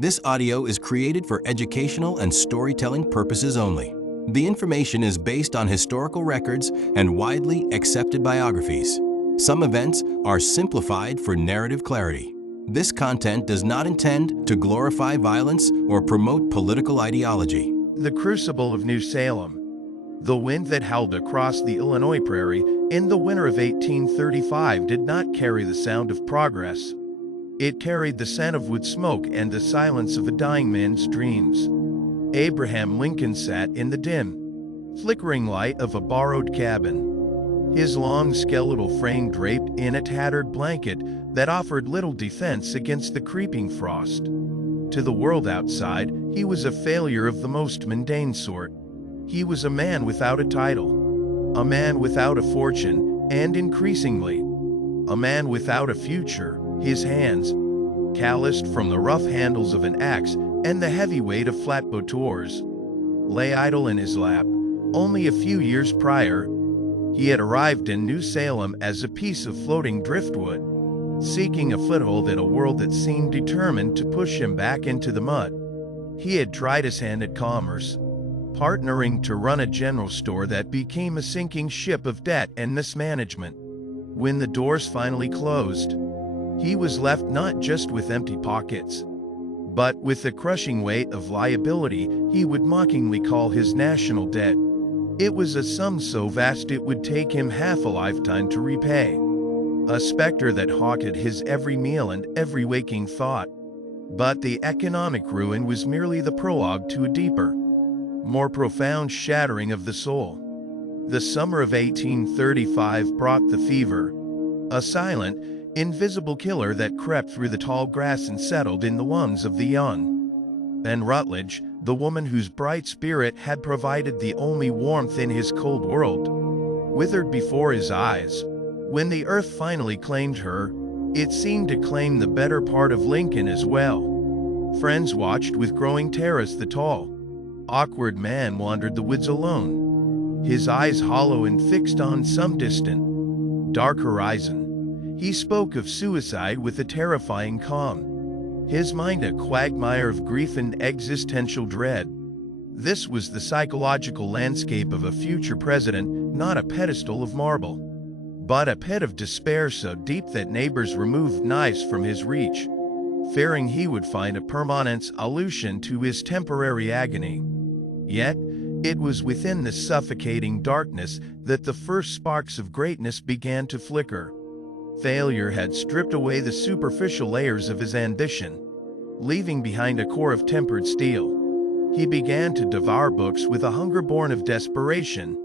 This audio is created for educational and storytelling purposes only. The information is based on historical records and widely accepted biographies. Some events are simplified for narrative clarity. This content does not intend to glorify violence or promote political ideology. The Crucible of New Salem. The wind that howled across the Illinois prairie in the winter of 1835 did not carry the sound of progress. It carried the scent of wood smoke and the silence of a dying man's dreams. Abraham Lincoln sat in the dim, flickering light of a borrowed cabin, his long skeletal frame draped in a tattered blanket that offered little defense against the creeping frost. To the world outside, he was a failure of the most mundane sort. He was a man without a title, a man without a fortune, and increasingly, a man without a future. His hands, calloused from the rough handles of an axe and the heavy weight of flatboat oars, lay idle in his lap. Only a few years prior, he had arrived in New Salem as a piece of floating driftwood, seeking a foothold in a world that seemed determined to push him back into the mud. He had tried his hand at commerce, partnering to run a general store that became a sinking ship of debt and mismanagement. When the doors finally closed, he was left not just with empty pockets, but with the crushing weight of liability he would mockingly call his national debt. It was a sum so vast it would take him half a lifetime to repay. A specter that haunted his every meal and every waking thought. But the economic ruin was merely the prologue to a deeper, more profound shattering of the soul. The summer of 1835 brought the fever, a silent, invisible killer that crept through the tall grass and settled in the lungs of the young. And Rutledge, the woman whose bright spirit had provided the only warmth in his cold world, withered before his eyes. When the earth finally claimed her, it seemed to claim the better part of Lincoln as well. Friends watched with growing terror as the tall, awkward man wandered the woods alone, his eyes hollow and fixed on some distant, dark horizon. He spoke of suicide with a terrifying calm, his mind a quagmire of grief and existential dread. This was the psychological landscape of a future president, not a pedestal of marble, but a pit of despair so deep that neighbors removed knives from his reach, fearing he would find a permanent solution to his temporary agony. Yet, it was within the suffocating darkness that the first sparks of greatness began to flicker. Failure had stripped away the superficial layers of his ambition, leaving behind a core of tempered steel. He began to devour books with a hunger born of desperation,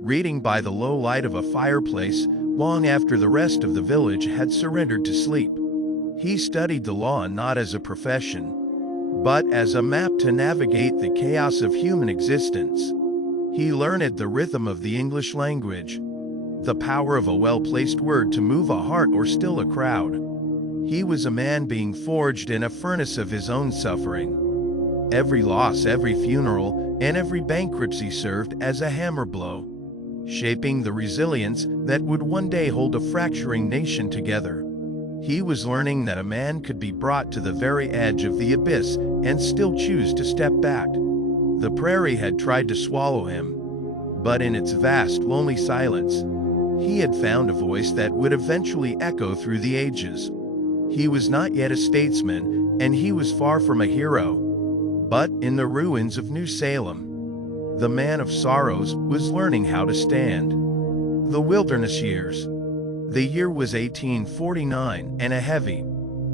reading by the low light of a fireplace long after the rest of the village had surrendered to sleep. He studied the law not as a profession, but as a map to navigate the chaos of human existence. He learned the rhythm of the English language, the power of a well-placed word to move a heart or still a crowd. He was a man being forged in a furnace of his own suffering. Every loss, every funeral, and every bankruptcy served as a hammer blow, shaping the resilience that would one day hold a fracturing nation together. He was learning that a man could be brought to the very edge of the abyss and still choose to step back. The prairie had tried to swallow him, but in its vast, lonely silence, he had found a voice that would eventually echo through the ages. He was not yet a statesman, and he was far from a hero. But in the ruins of New Salem, the man of sorrows was learning how to stand. The wilderness years. The year was 1849, and a heavy,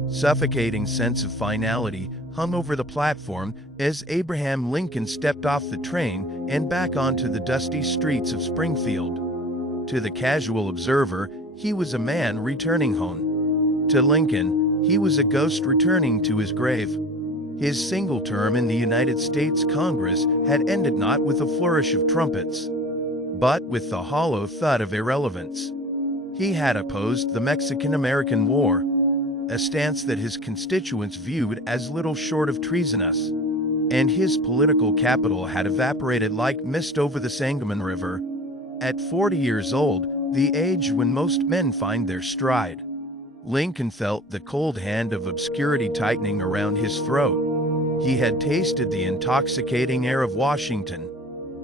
suffocating sense of finality hung over the platform as Abraham Lincoln stepped off the train and back onto the dusty streets of Springfield. To the casual observer, he was a man returning home. To Lincoln, he was a ghost returning to his grave. His single term in the United States Congress had ended not with a flourish of trumpets, but with the hollow thud of irrelevance. He had opposed the Mexican-American War, a stance that his constituents viewed as little short of treasonous, and his political capital had evaporated like mist over the Sangamon River. At 40 years old, the age when most men find their stride, Lincoln felt the cold hand of obscurity tightening around his throat. He had tasted the intoxicating air of Washington,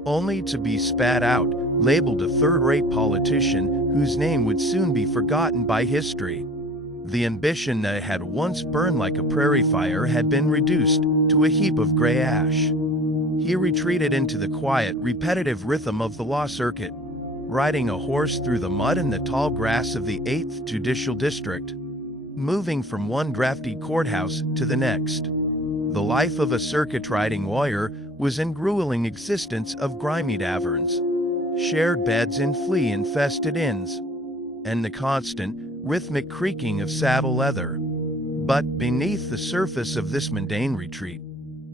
only to be spat out, labeled a third-rate politician whose name would soon be forgotten by history. The ambition that had once burned like a prairie fire had been reduced to a heap of gray ash. He retreated into the quiet, repetitive rhythm of the law circuit, riding a horse through the mud and the tall grass of the 8th Judicial District, moving from one drafty courthouse to the next. The life of a circuit-riding lawyer was an grueling existence of grimy taverns, shared beds in flea-infested inns, and the constant, rhythmic creaking of saddle leather. But beneath the surface of this mundane retreat,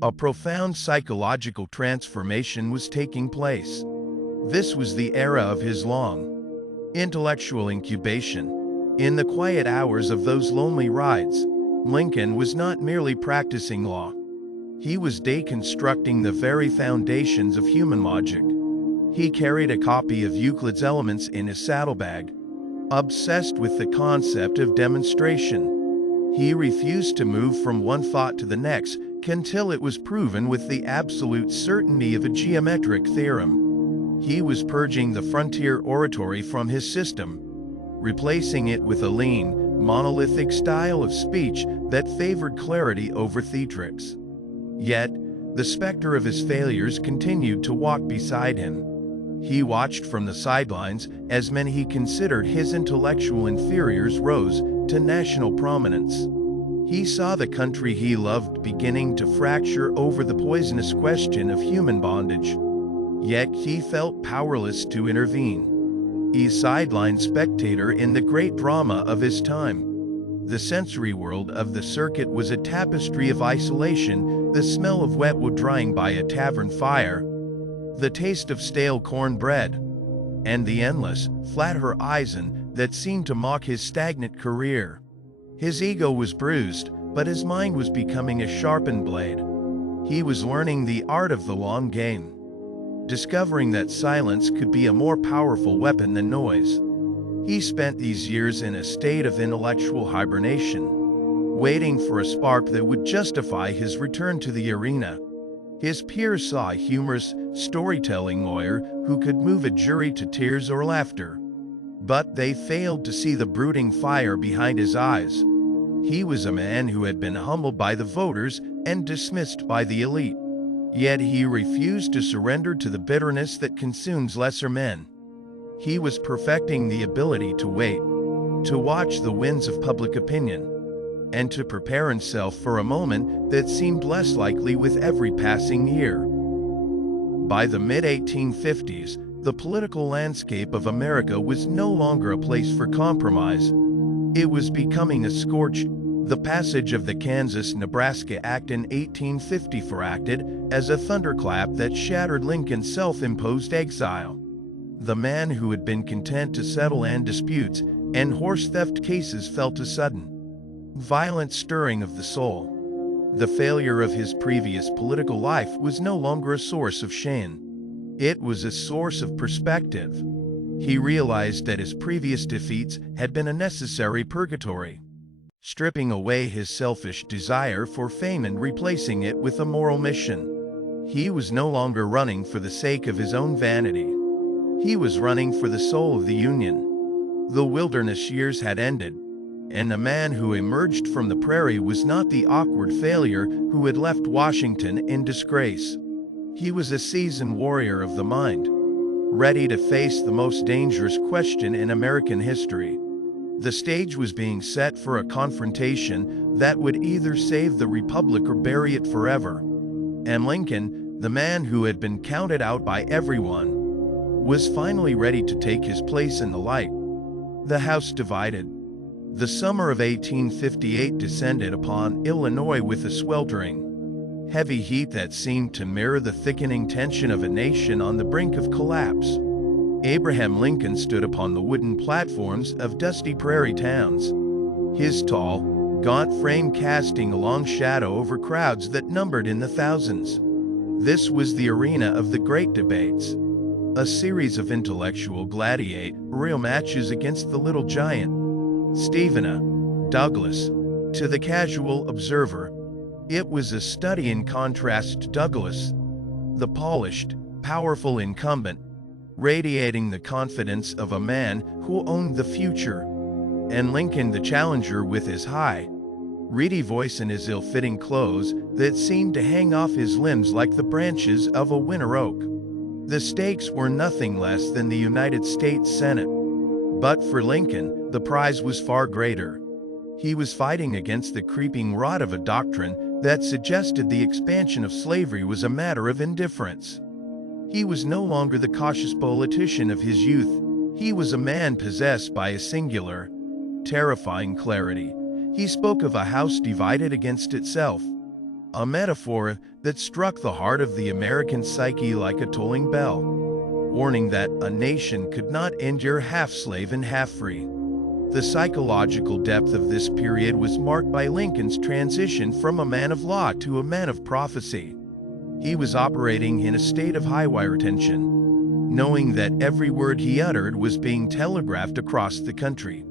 a profound psychological transformation was taking place. This was the era of his long, intellectual incubation. In the quiet hours of those lonely rides, Lincoln was not merely practicing law. He was deconstructing the very foundations of human logic. He carried a copy of Euclid's Elements in his saddlebag, obsessed with the concept of demonstration. He refused to move from one thought to the next until it was proven with the absolute certainty of a geometric theorem. He was purging the frontier oratory from his system, replacing it with a lean, monolithic style of speech that favored clarity over theatrics. Yet, the specter of his failures continued to walk beside him. He watched from the sidelines as men he considered his intellectual inferiors rose to national prominence. He saw the country he loved beginning to fracture over the poisonous question of human bondage. Yet he felt powerless to intervene. A sidelined spectator in the great drama of his time. The sensory world of the circuit was a tapestry of isolation, the smell of wet wood drying by a tavern fire, the taste of stale cornbread, and the endless, flat horizon that seemed to mock his stagnant career. His ego was bruised, but his mind was becoming a sharpened blade. He was learning the art of the long game, discovering that silence could be a more powerful weapon than noise. He spent these years in a state of intellectual hibernation, waiting for a spark that would justify his return to the arena. His peers saw a humorous, storytelling lawyer who could move a jury to tears or laughter, but they failed to see the brooding fire behind his eyes. He was a man who had been humbled by the voters and dismissed by the elite. Yet he refused to surrender to the bitterness that consumes lesser men. He was perfecting the ability to wait, to watch the winds of public opinion, and to prepare himself for a moment that seemed less likely with every passing year. By the mid-1850s, the political landscape of America was no longer a place for compromise. It was becoming a scorch. The passage of the Kansas-Nebraska Act in 1854 acted as a thunderclap that shattered Lincoln's self-imposed exile. The man who had been content to settle land disputes and horse theft cases felt a sudden, violent stirring of the soul. The failure of his previous political life was no longer a source of shame. It was a source of perspective. He realized that his previous defeats had been a necessary purgatory, stripping away his selfish desire for fame and replacing it with a moral mission. He was no longer running for the sake of his own vanity. He was running for the soul of the Union. The wilderness years had ended, and the man who emerged from the prairie was not the awkward failure who had left Washington in disgrace. He was a seasoned warrior of the mind, ready to face the most dangerous question in American history. The stage was being set for a confrontation that would either save the republic or bury it forever. And Lincoln, the man who had been counted out by everyone, was finally ready to take his place in the light. The House divided. The summer of 1858 descended upon Illinois with a sweltering, heavy heat that seemed to mirror the thickening tension of a nation on the brink of collapse. Abraham Lincoln stood upon the wooden platforms of dusty prairie towns, his tall, gaunt frame casting a long shadow over crowds that numbered in the thousands. This was the arena of the great debates, a series of intellectual gladiatorial matches against the little giant. Stephen A. Douglas. To the casual observer, It was a study in contrast to Douglas, the polished, powerful incumbent, radiating the confidence of a man who owned the future, and Lincoln the challenger with his high, reedy voice and his ill-fitting clothes that seemed to hang off his limbs like the branches of a winter oak. The stakes were nothing less than the United States Senate. But for Lincoln, the prize was far greater. He was fighting against the creeping rot of a doctrine that suggested the expansion of slavery was a matter of indifference. He was no longer the cautious politician of his youth. He was a man possessed by a singular, terrifying clarity. He spoke of a house divided against itself, a metaphor that struck the heart of the American psyche like a tolling bell, warning that a nation could not endure half-slave and half-free. The psychological depth of this period was marked by Lincoln's transition from a man of law to a man of prophecy. He was operating in a state of high wire tension, knowing that every word he uttered was being telegraphed across the country,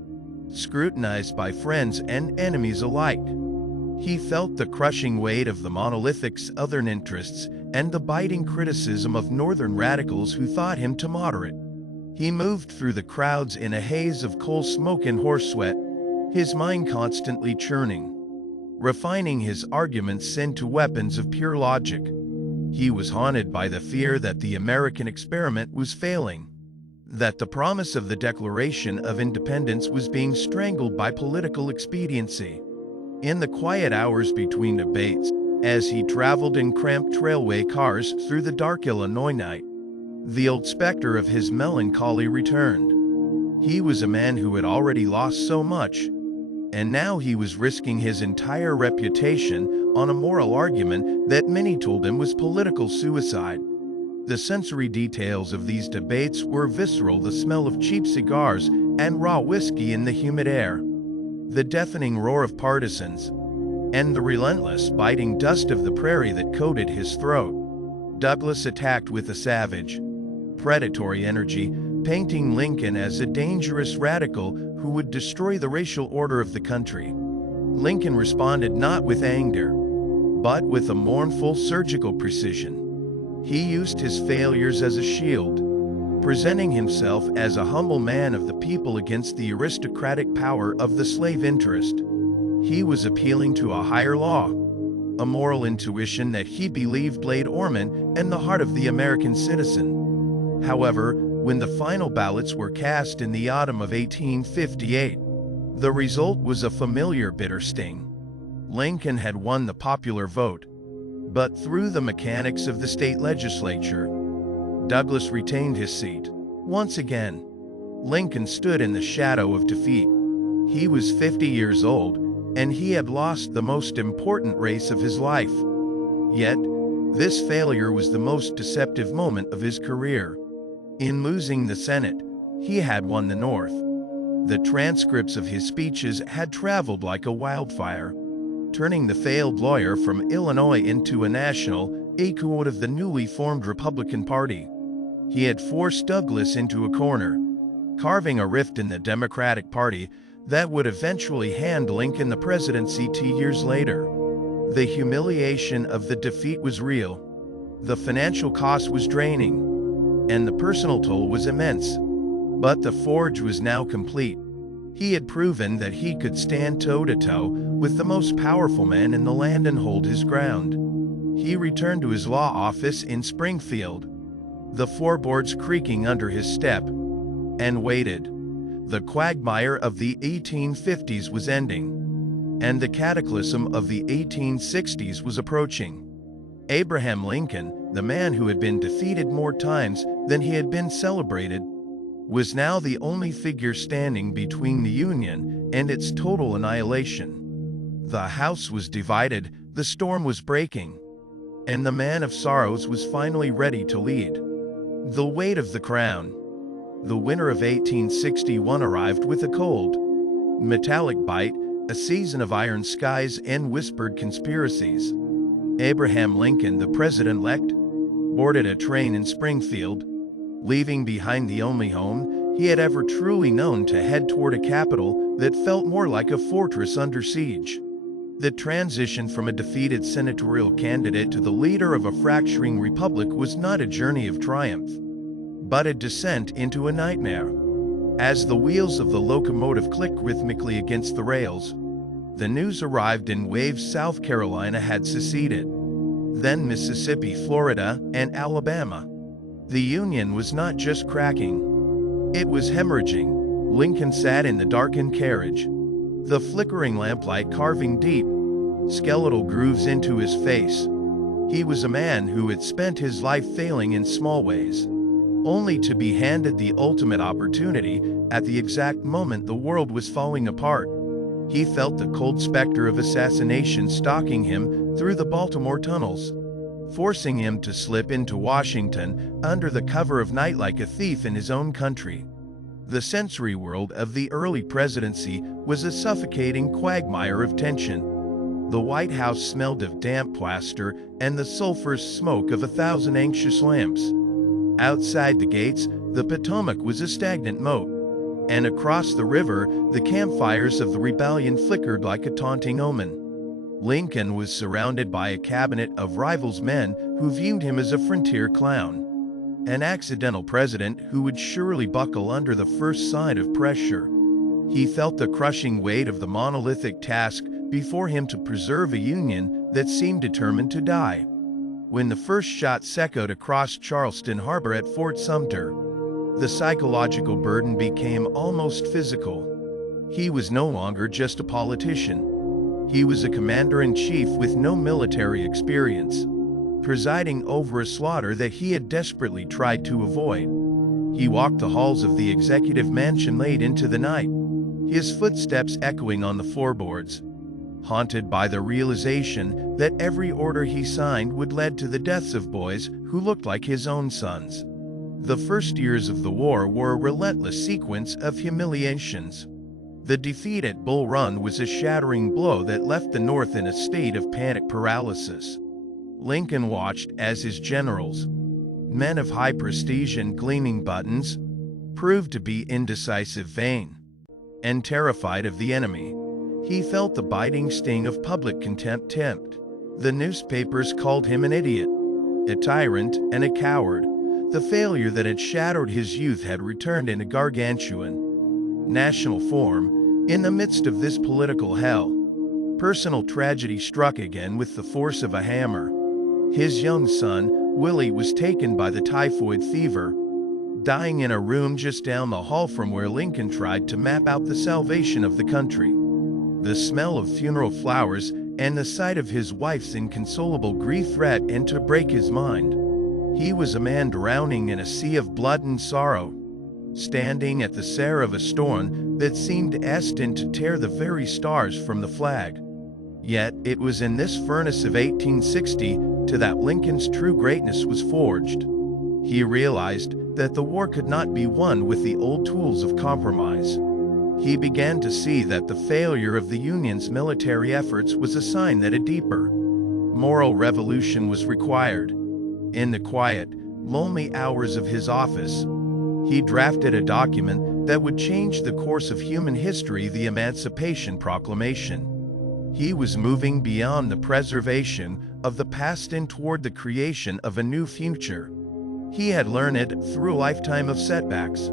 scrutinized by friends and enemies alike. He felt the crushing weight of the monolithic Southern interests and the biting criticism of Northern radicals who thought him too moderate. He moved through the crowds in a haze of coal smoke and horse sweat, his mind constantly churning, refining his arguments into weapons of pure logic. He was haunted by the fear that the American experiment was failing, that the promise of the Declaration of Independence was being strangled by political expediency. In the quiet hours between debates, as he traveled in cramped railway cars through the dark Illinois night, the old specter of his melancholy returned. He was a man who had already lost so much, and now he was risking his entire reputation on a moral argument that many told him was political suicide. The sensory details of these debates were visceral: the smell of cheap cigars and raw whiskey in the humid air, the deafening roar of partisans, and the relentless, biting dust of the prairie that coated his throat. Douglas attacked with a savage, predatory energy, painting Lincoln as a dangerous radical who would destroy the racial order of the country. Lincoln responded not with anger, but with a mournful, surgical precision. He used his failures as a shield, presenting himself as a humble man of the people against the aristocratic power of the slave interest. He was appealing to a higher law, a moral intuition that he believed laid dormant in the heart of the American citizen. However, when the final ballots were cast in the autumn of 1858, the result was a familiar bitter sting. Lincoln had won the popular vote, but through the mechanics of the state legislature, Douglas retained his seat. Once again, Lincoln stood in the shadow of defeat. He was 50 years old, and he had lost the most important race of his life. Yet, this failure was the most deceptive moment of his career. In losing the Senate, he had won the North. The transcripts of his speeches had traveled like a wildfire, turning the failed lawyer from Illinois into a national echo of the newly formed Republican Party. He had forced Douglas into a corner, carving a rift in the Democratic Party that would eventually hand Lincoln the presidency 2 years later. The humiliation of the defeat was real. The financial cost was draining, and the personal toll was immense. But the forge was now complete. He had proven that he could stand toe-to-toe with the most powerful man in the land and hold his ground. He returned to his law office in Springfield, the floorboards creaking under his step, and waited. The quagmire of the 1850s was ending, and the cataclysm of the 1860s was approaching. Abraham Lincoln, the man who had been defeated more times than he had been celebrated, was now the only figure standing between the Union and its total annihilation. The house was divided, the storm was breaking, and the man of sorrows was finally ready to lead. The weight of the crown. The winter of 1861 arrived with a cold, metallic bite, a season of iron skies and whispered conspiracies. Abraham Lincoln, the president-elect, boarded a train in Springfield, leaving behind the only home he had ever truly known to head toward a capital that felt more like a fortress under siege. The transition from a defeated senatorial candidate to the leader of a fracturing republic was not a journey of triumph, but a descent into a nightmare. As the wheels of the locomotive clicked rhythmically against the rails, the news arrived in waves. South Carolina had seceded, then Mississippi, Florida, and Alabama. The Union was not just cracking, it was hemorrhaging. Lincoln sat in the darkened carriage, the flickering lamplight carving deep, skeletal grooves into his face. He was a man who had spent his life failing in small ways, only to be handed the ultimate opportunity at the exact moment the world was falling apart. He felt the cold specter of assassination stalking him through the Baltimore tunnels, forcing him to slip into Washington under the cover of night like a thief in his own country. The sensory world of the early presidency was a suffocating quagmire of tension. The White House smelled of damp plaster and the sulphurous smoke of 1,000 anxious lamps. Outside the gates, the Potomac was a stagnant moat, and across the river, the campfires of the rebellion flickered like a taunting omen. Lincoln was surrounded by a cabinet of rivals, men who viewed him as a frontier clown, an accidental president who would surely buckle under the first sign of pressure. He felt the crushing weight of the monolithic task before him to preserve a union that seemed determined to die. When the first shots echoed across Charleston Harbor at Fort Sumter, the psychological burden became almost physical. He was no longer just a politician. He was a commander-in-chief with no military experience, presiding over a slaughter that he had desperately tried to avoid. He walked the halls of the executive mansion late into the night, his footsteps echoing on the floorboards, haunted by the realization that every order he signed would lead to the deaths of boys who looked like his own sons. The first years of the war were a relentless sequence of humiliations. The defeat at Bull Run was a shattering blow that left the North in a state of panic paralysis. Lincoln watched as his generals, men of high prestige and gleaming buttons, proved to be indecisive, vain, and terrified of the enemy. He felt the biting sting of public contempt. The newspapers called him an idiot, a tyrant, and a coward. The failure that had shattered his youth had returned in a gargantuan national form. In the midst of this political hell, personal tragedy struck again with the force of a hammer. His young son, Willie, was taken by the typhoid fever, dying in a room just down the hall from where Lincoln tried to map out the salvation of the country. The smell of funeral flowers and the sight of his wife's inconsolable grief threatened to break his mind. He was a man drowning in a sea of blood and sorrow, standing at the center of a storm that seemed destined to tear the very stars from the flag. Yet it was in this furnace of 1860 that Lincoln's true greatness was forged. He realized that the war could not be won with the old tools of compromise. He began to see that the failure of the Union's military efforts was a sign that a deeper moral revolution was required. In the quiet, lonely hours of his office, he drafted a document that would change the course of human history, the Emancipation Proclamation. He was moving beyond the preservation of the past and toward the creation of a new future. He had learned it through a lifetime of setbacks,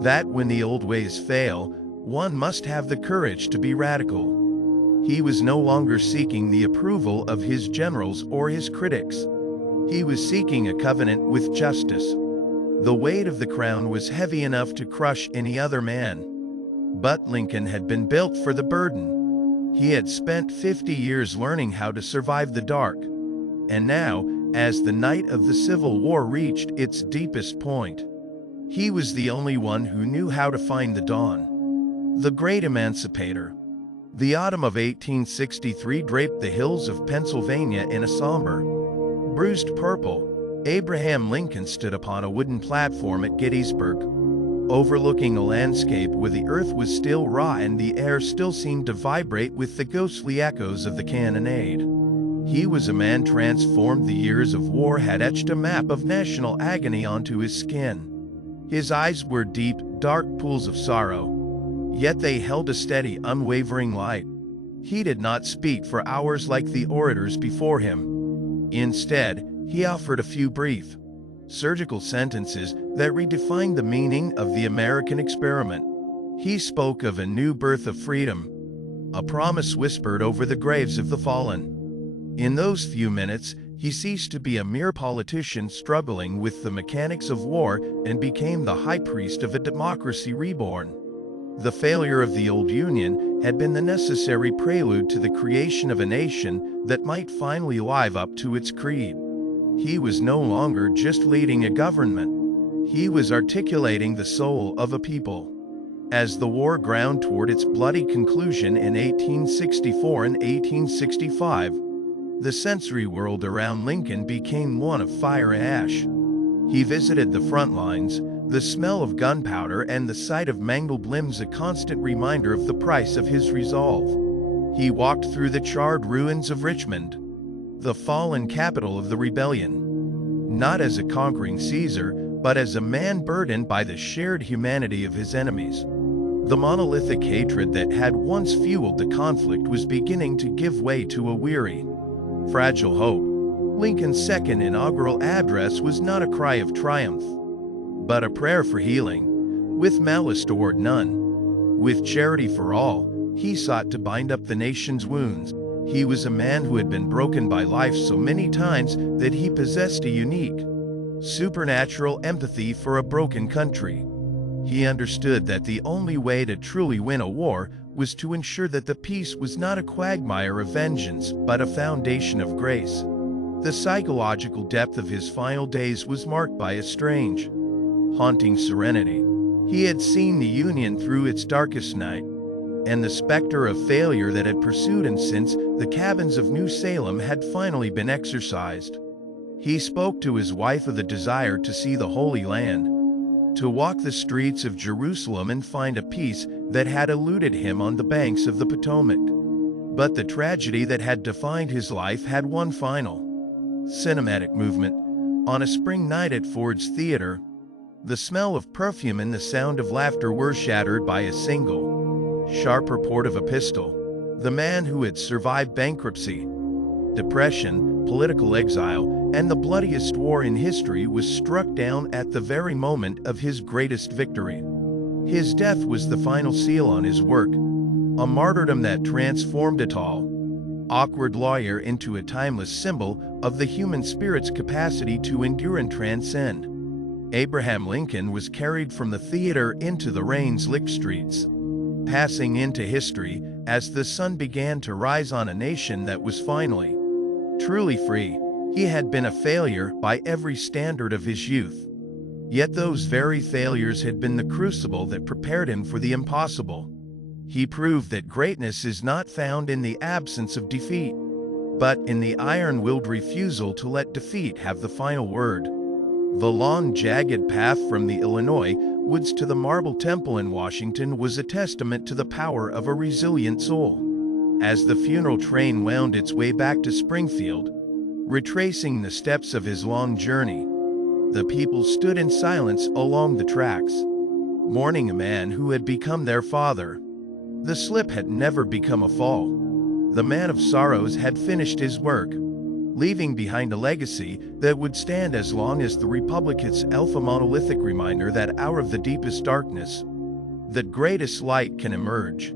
that when the old ways fail, one must have the courage to be radical. He was no longer seeking the approval of his generals or his critics. He was seeking a covenant with justice. The weight of the crown was heavy enough to crush any other man, but Lincoln had been built for the burden. He had spent 50 years learning how to survive the dark, and now, as the night of the Civil War reached its deepest point, he was the only one who knew how to find the dawn. The great emancipator. The autumn of 1863 draped the hills of Pennsylvania in a somber, bruised purple. Abraham Lincoln stood upon a wooden platform at Gettysburg, overlooking a landscape where the earth was still raw and the air still seemed to vibrate with the ghostly echoes of the cannonade. He was a man transformed. The years of war had etched a map of national agony onto his skin. His eyes were deep, dark pools of sorrow, yet they held a steady, unwavering light. He did not speak for hours like the orators before him. Instead, he offered a few brief, surgical sentences that redefined the meaning of the American experiment. He spoke of a new birth of freedom, a promise whispered over the graves of the fallen. In those few minutes, he ceased to be a mere politician struggling with the mechanics of war and became the high priest of a democracy reborn. The failure of the old Union had been the necessary prelude to the creation of a nation that might finally live up to its creed. He was no longer just leading a government. He was articulating the soul of a people. As the war ground toward its bloody conclusion in 1864 and 1865, the sensory world around Lincoln became one of fire and ash. He visited the front lines, the smell of gunpowder and the sight of mangled limbs a constant reminder of the price of his resolve. He walked through the charred ruins of Richmond, the fallen capital of the rebellion, not as a conquering Caesar, but as a man burdened by the shared humanity of his enemies. The monolithic hatred that had once fueled the conflict was beginning to give way to a weary, fragile hope. Lincoln's second inaugural address was not a cry of triumph, but a prayer for healing, with malice toward none. With charity for all, he sought to bind up the nation's wounds. He was a man who had been broken by life so many times that he possessed a unique, supernatural empathy for a broken country. He understood that the only way to truly win a war was to ensure that the peace was not a quagmire of vengeance, but a foundation of grace. The psychological depth of his final days was marked by a strange, haunting serenity. He had seen the Union through its darkest night, and the specter of failure that had pursued him since the cabins of New Salem had finally been exorcised. He spoke to his wife of the desire to see the Holy Land, to walk the streets of Jerusalem and find a peace that had eluded him on the banks of the Potomac. But the tragedy that had defined his life had one final, cinematic movement. On a spring night at Ford's Theater, the smell of perfume and the sound of laughter were shattered by a single, sharp report of a pistol. The man who had survived bankruptcy, depression, political exile, and the bloodiest war in history was struck down at the very moment of his greatest victory. His death was the final seal on his work, a martyrdom that transformed a tall, awkward lawyer into a timeless symbol of the human spirit's capacity to endure and transcend. Abraham Lincoln was carried from the theater into the rain-slicked streets, passing into history as the sun began to rise on a nation that was finally, truly free. He had been a failure by every standard of his youth. Yet those very failures had been the crucible that prepared him for the impossible. He proved that greatness is not found in the absence of defeat, but in the iron-willed refusal to let defeat have the final word. The long, jagged path from the Illinois woods to the Marble Temple in Washington was a testament to the power of a resilient soul. As the funeral train wound its way back to Springfield, retracing the steps of his long journey, the people stood in silence along the tracks, mourning a man who had become their father. The slip had never become a fall. The man of sorrows had finished his work, leaving behind a legacy that would stand as long as the Republic's alpha monolithic reminder that out of the deepest darkness, the greatest light can emerge.